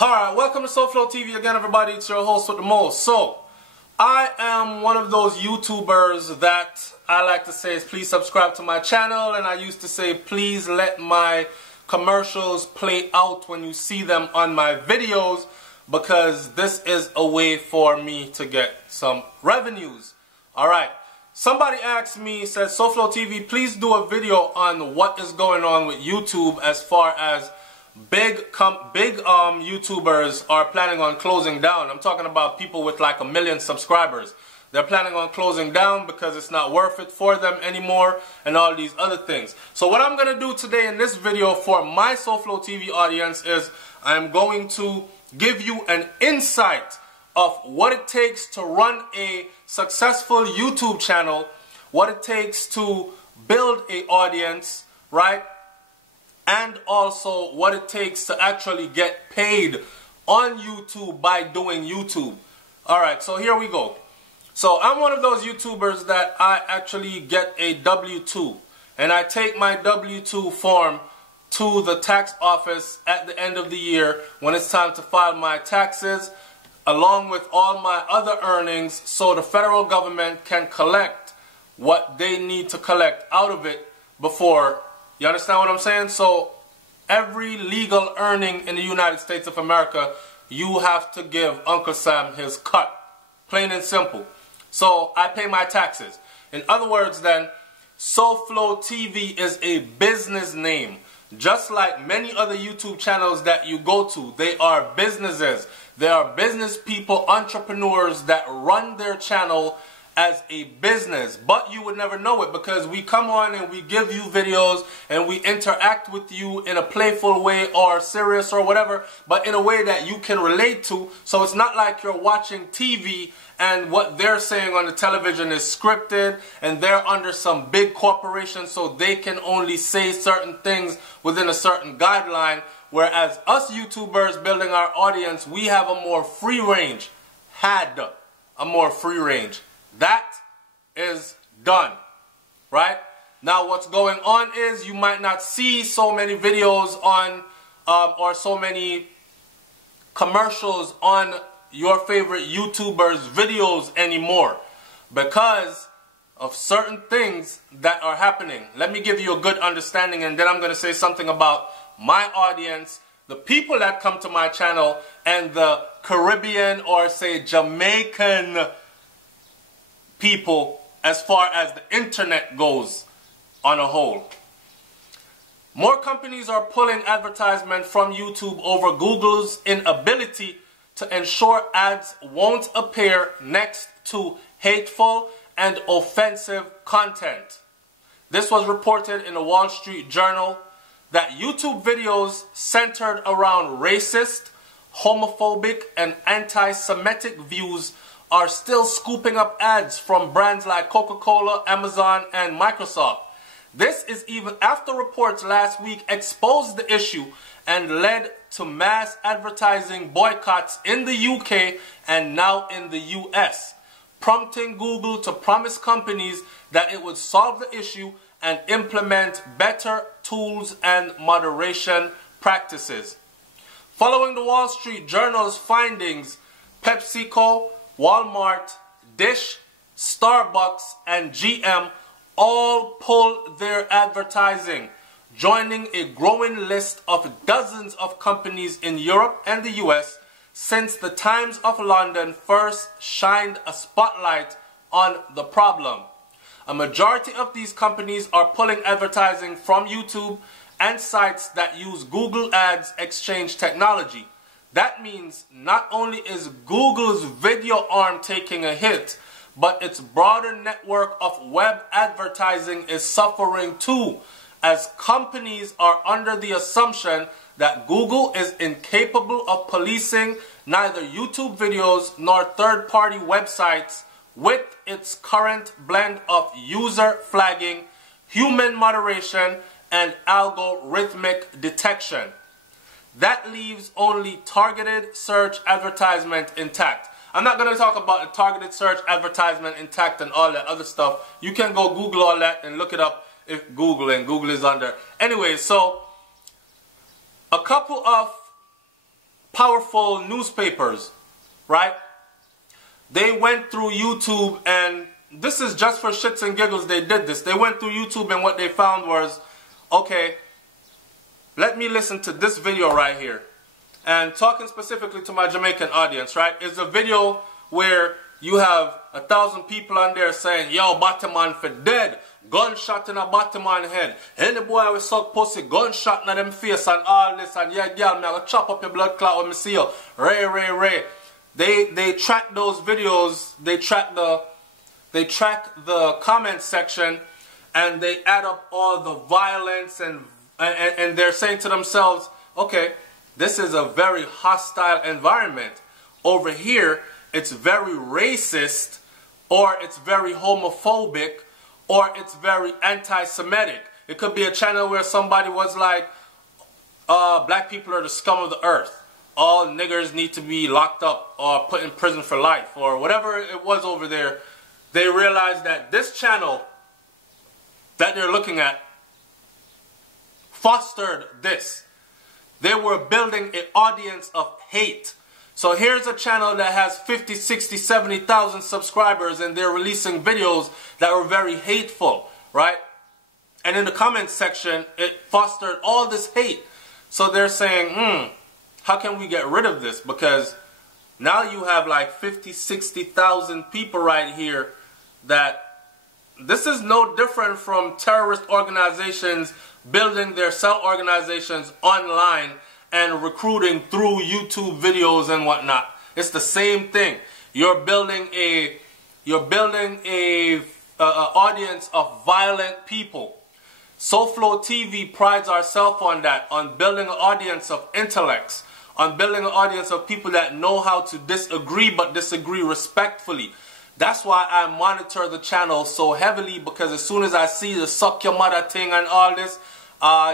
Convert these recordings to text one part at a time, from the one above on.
Alright, welcome to SouFLoTV again, everybody. It's your host with the most. So, I am one of those YouTubers that I like to say is please subscribe to my channel, and I used to say please let my commercials play out when you see them on my videos, because this is a way for me to get some revenues. Alright, somebody asked me, said, SouFLoTV, please do a video on what is going on with YouTube as far as big YouTubers are planning on closing down. I'm talking about people with like 1 million subscribers. They're planning on closing down because it's not worth it for them anymore and all these other things. So what I'm going to do today in this video for my SouFLoTV audience is I'm going to give you an insight of what it takes to run a successful YouTube channel, what it takes to build an audience, right? And also what it takes to actually get paid on YouTube by doing YouTube. Alright, so here we go. So I'm one of those YouTubers that I actually get a W-2. And I take my W-2 form to the tax office at the end of the year when it's time to file my taxes, along with all my other earnings, so the federal government can collect what they need to collect out of it before. You understand what I'm saying? So every legal earning in the United States of America, you have to give Uncle Sam his cut. Plain and simple. So I pay my taxes. In other words then, SouFLoTV is a business name. Just like many other YouTube channels that you go to, they are businesses. They are business people, entrepreneurs that run their channel as a business, but you would never know it because we come on and we give you videos and we interact with you in a playful way or serious or whatever, but in a way that you can relate to. So it's not like you're watching TV and what they're saying on the television is scripted and they're under some big corporation, so they can only say certain things within a certain guideline, whereas us YouTubers building our audience, we have a more free range, That is done, right? Now what's going on is you might not see so many videos on or so many commercials on your favorite YouTubers' videos anymore because of certain things that are happening. Let me give you a good understanding, and then I'm going to say something about my audience, the people that come to my channel, and the Caribbean or say Jamaican people as far as the internet goes on a whole. More companies are pulling advertisement from YouTube over Google's inability to ensure ads won't appear next to hateful and offensive content. This was reported in the Wall Street Journal that YouTube videos centered around racist, homophobic, and anti-Semitic views are still scooping up ads from brands like Coca-Cola, Amazon, and Microsoft. This is even after reports last week exposed the issue and led to mass advertising boycotts in the UK and now in the US, prompting Google to promise companies that it would solve the issue and implement better tools and moderation practices. Following the Wall Street Journal's findings, PepsiCo, Walmart, Dish, Starbucks, and GM all pulled their advertising, joining a growing list of dozens of companies in Europe and the US since the Times of London first shined a spotlight on the problem. A majority of these companies are pulling advertising from YouTube and sites that use Google Ads Exchange technology. That means not only is Google's video arm taking a hit, but its broader network of web advertising is suffering too, as companies are under the assumption that Google is incapable of policing neither YouTube videos nor third-party websites with its current blend of user flagging, human moderation, and algorithmic detection. That leaves only targeted search advertisement intact. I'm not going to talk about the targeted search advertisement intact and all that other stuff. You can go Google all that and look it up if Google, and Google is under. Anyway, so a couple of powerful newspapers, right? They went through YouTube, and this is just for shits and giggles they did this. They went through YouTube, and what they found was, okay, let me listen to this video right here. And talking specifically to my Jamaican audience, right, is a video where you have 1,000 people on there saying, yo, Batman for dead. Gunshot in a Batman head. Any boy with suck pussy, gunshot in them face and all this. And yeah, girl, me I gonna chop up your blood clot when me see you. Ray, Ray, Ray. They track those videos. They track the comment section, and they add up all the violence, and they're saying to themselves, okay, this is a very hostile environment. Over here, it's very racist, or it's very homophobic, or it's very anti-Semitic. It could be a channel where somebody was like, black people are the scum of the earth. All niggers need to be locked up or put in prison for life, or whatever it was over there. They realized that this channel that they're looking at fostered this. They were building an audience of hate. So here's a channel that has 50, 60, 70,000 subscribers, and they're releasing videos that were very hateful, right? And in the comment section, it fostered all this hate. So they're saying, how can we get rid of this? Because now you have like 50, 60,000 people right here that this is no different from terrorist organizations building their cell organizations online and recruiting through YouTube videos and whatnot. It's the same thing. You're building a audience of violent people. SouFLoTV prides ourselves on that, on building an audience of intellects, on building an audience of people that know how to disagree, but disagree respectfully. That's why I monitor the channel so heavily, because as soon as I see the suck your mother thing and all this,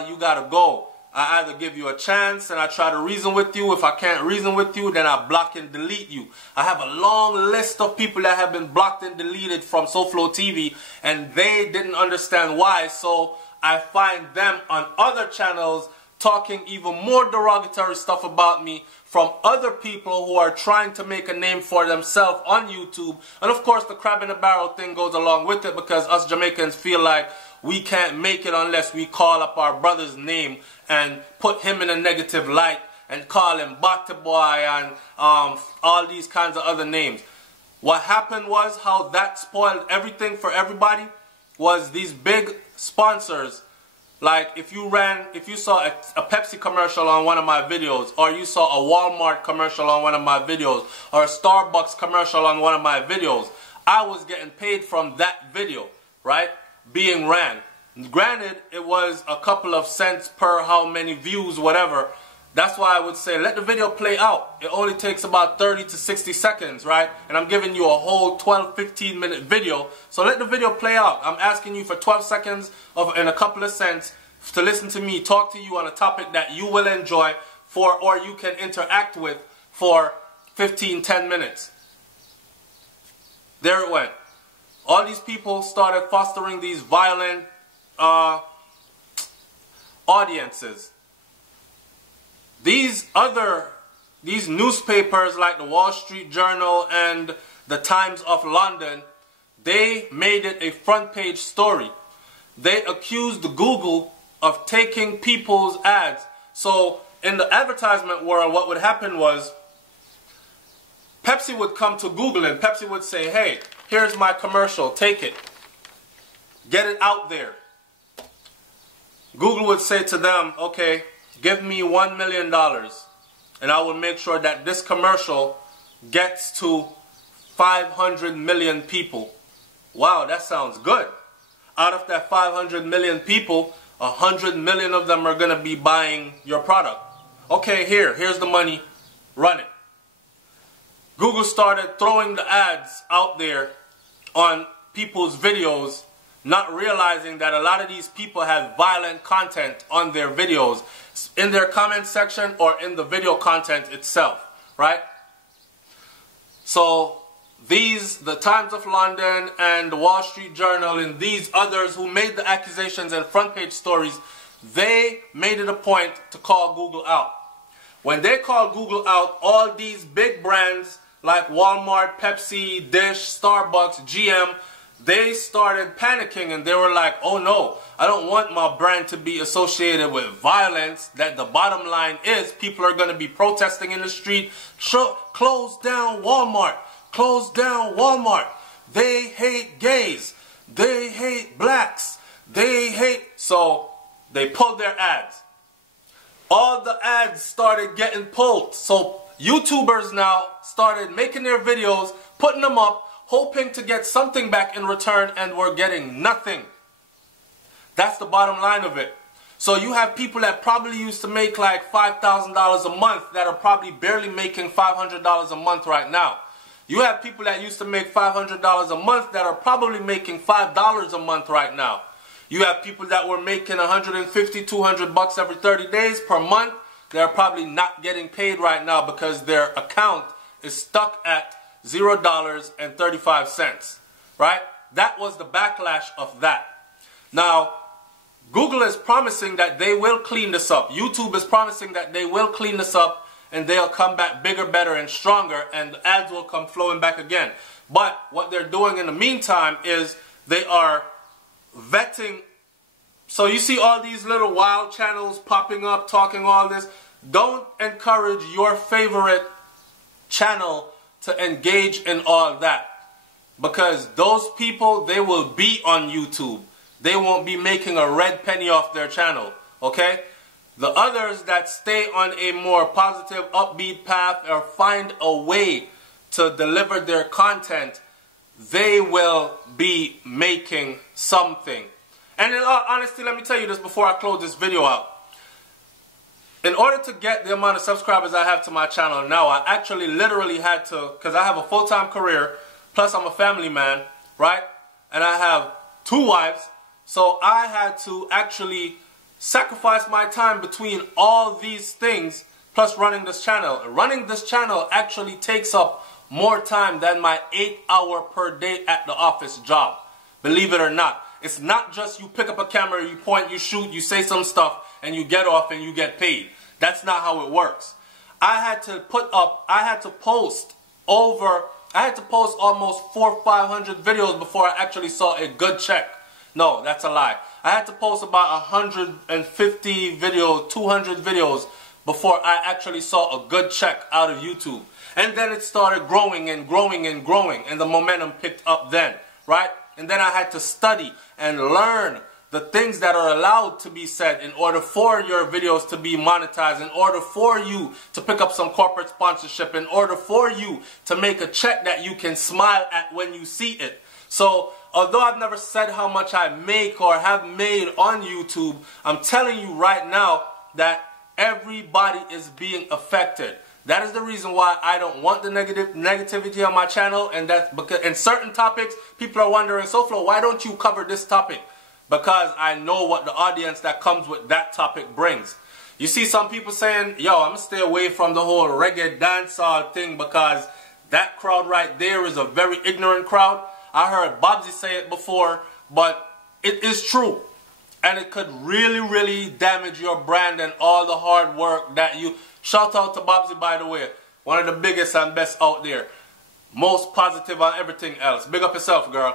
you gotta go. I either give you a chance and I try to reason with you. If I can't reason with you, then I block and delete you. I have a long list of people that have been blocked and deleted from SouFLoTV, and they didn't understand why, so I find them on other channels talking even more derogatory stuff about me from other people who are trying to make a name for themselves on YouTube. And of course the crab in the barrel thing goes along with it, because us Jamaicans feel like we can't make it unless we call up our brother's name and put him in a negative light and call him Bata Boy and all these kinds of other names. What happened was, how that spoiled everything for everybody was these big sponsors. Like if you saw a Pepsi commercial on one of my videos, or you saw a Walmart commercial on one of my videos, or a Starbucks commercial on one of my videos, I was getting paid from that video, right? Being ran. Granted, it was a couple of cents per how many views, whatever. That's why I would say let the video play out. It only takes about 30 to 60 seconds, right? And I'm giving you a whole 12, 15 minute video. So let the video play out. I'm asking you for 12 seconds and a couple of cents to listen to me talk to you on a topic that you will enjoy or you can interact with for 15, 10 minutes. There it went. All these people started fostering these violent audiences. These newspapers like the Wall Street Journal and the Times of London, they made it a front page story. They accused Google of taking people's ads. So in the advertisement world, what would happen was Pepsi would come to Google and Pepsi would say, hey, here's my commercial, take it. Get it out there. Google would say to them, okay, give me $1 million and I will make sure that this commercial gets to 500 million people. Wow, that sounds good. Out of that 500 million people, 100 million of them are going to be buying your product. Okay, here's the money, run it. Google started throwing the ads out there on people's videos, not realizing that a lot of these people have violent content on their videos, in their comment section or in the video content itself, right? So the Times of London and the Wall Street Journal and these others who made the accusations and front page stories, they made it a point to call Google out. When they called Google out, all these big brands like Walmart, Pepsi, Dish, Starbucks, GM, they started panicking and they were like, oh no, I don't want my brand to be associated with violence. That the bottom line is people are going to be protesting in the street. Close down Walmart. Close down Walmart. They hate gays. They hate blacks. They hate... So they pulled their ads. All the ads started getting pulled. So YouTubers now started making their videos, putting them up, hoping to get something back in return, and we're getting nothing. That's the bottom line of it. So you have people that probably used to make like $5,000 a month that are probably barely making $500 a month right now. You have people that used to make $500 a month that are probably making $5 a month right now. You have people that were making $150, $200 every 30 days per month. They're probably not getting paid right now because their account is stuck at $0.35, right? That was the backlash of that. Now, Google is promising that they will clean this up. YouTube is promising that they will clean this up and they'll come back bigger, better, and stronger, and the ads will come flowing back again. But what they're doing in the meantime is they are vetting. So you see all these little wild channels popping up, talking all this. Don't encourage your favorite channel to engage in all that, because those people, they will be on YouTube. They won't be making a red penny off their channel, okay? The others that stay on a more positive, upbeat path or find a way to deliver their content, they will be making something. And in all honesty, let me tell you this before I close this video out. In order to get the amount of subscribers I have to my channel now, I actually literally had to, because I have a full-time career, plus I'm a family man, right? And I have 2 wives, so I had to actually sacrifice my time between all these things, plus running this channel. Running this channel actually takes up more time than my 8-hour per day at the office job. Believe it or not. It's not just you pick up a camera, you point, you shoot, you say some stuff, and you get off and you get paid. That's not how it works. I had to post almost 400 or 500 videos before I actually saw a good check. No, that's a lie. I had to post about 150 videos, 200 videos before I actually saw a good check out of YouTube. And then it started growing and growing and growing, and the momentum picked up then, right? And then I had to study and learn the things that are allowed to be said in order for your videos to be monetized, in order for you to pick up some corporate sponsorship, in order for you to make a check that you can smile at when you see it. So, although I've never said how much I make or have made on YouTube, I'm telling you right now that everybody is being affected. That is the reason why I don't want the negativity on my channel, and that's because in certain topics, people are wondering, SouFlo, why don't you cover this topic? Because I know what the audience that comes with that topic brings. You see some people saying, yo, I'm going to stay away from the whole reggae dancehall thing because that crowd right there is a very ignorant crowd. I heard Bobsy say it before, but it is true. And it could really, really damage your brand and all the hard work that you... Shout out to Bobsy, by the way. One of the biggest and best out there. Most positive on everything else. Big up yourself, girl.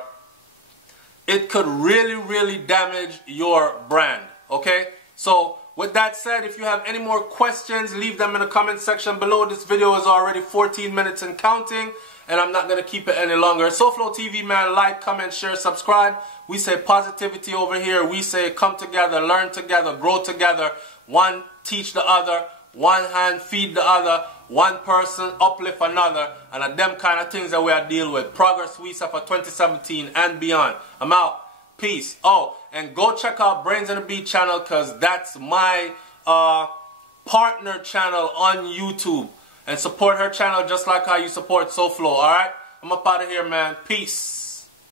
It could really, really damage your brand. Okay? So, with that said, if you have any more questions, leave them in the comment section below. This video is already 14 minutes and counting, and I'm not going to keep it any longer. SouFLoTV, man, like, comment, share, subscribe. We say positivity over here. We say come together, learn together, grow together. One teach the other. One hand feed the other. One person uplift another. And them kind of things that we are dealing with. Progress we for 2017 and beyond. I'm out. Peace. Oh, and go check out Brains and the Beat channel, because that's my partner channel on YouTube. And support her channel just like how you support SouFlo, alright? I'm up out of here, man. Peace.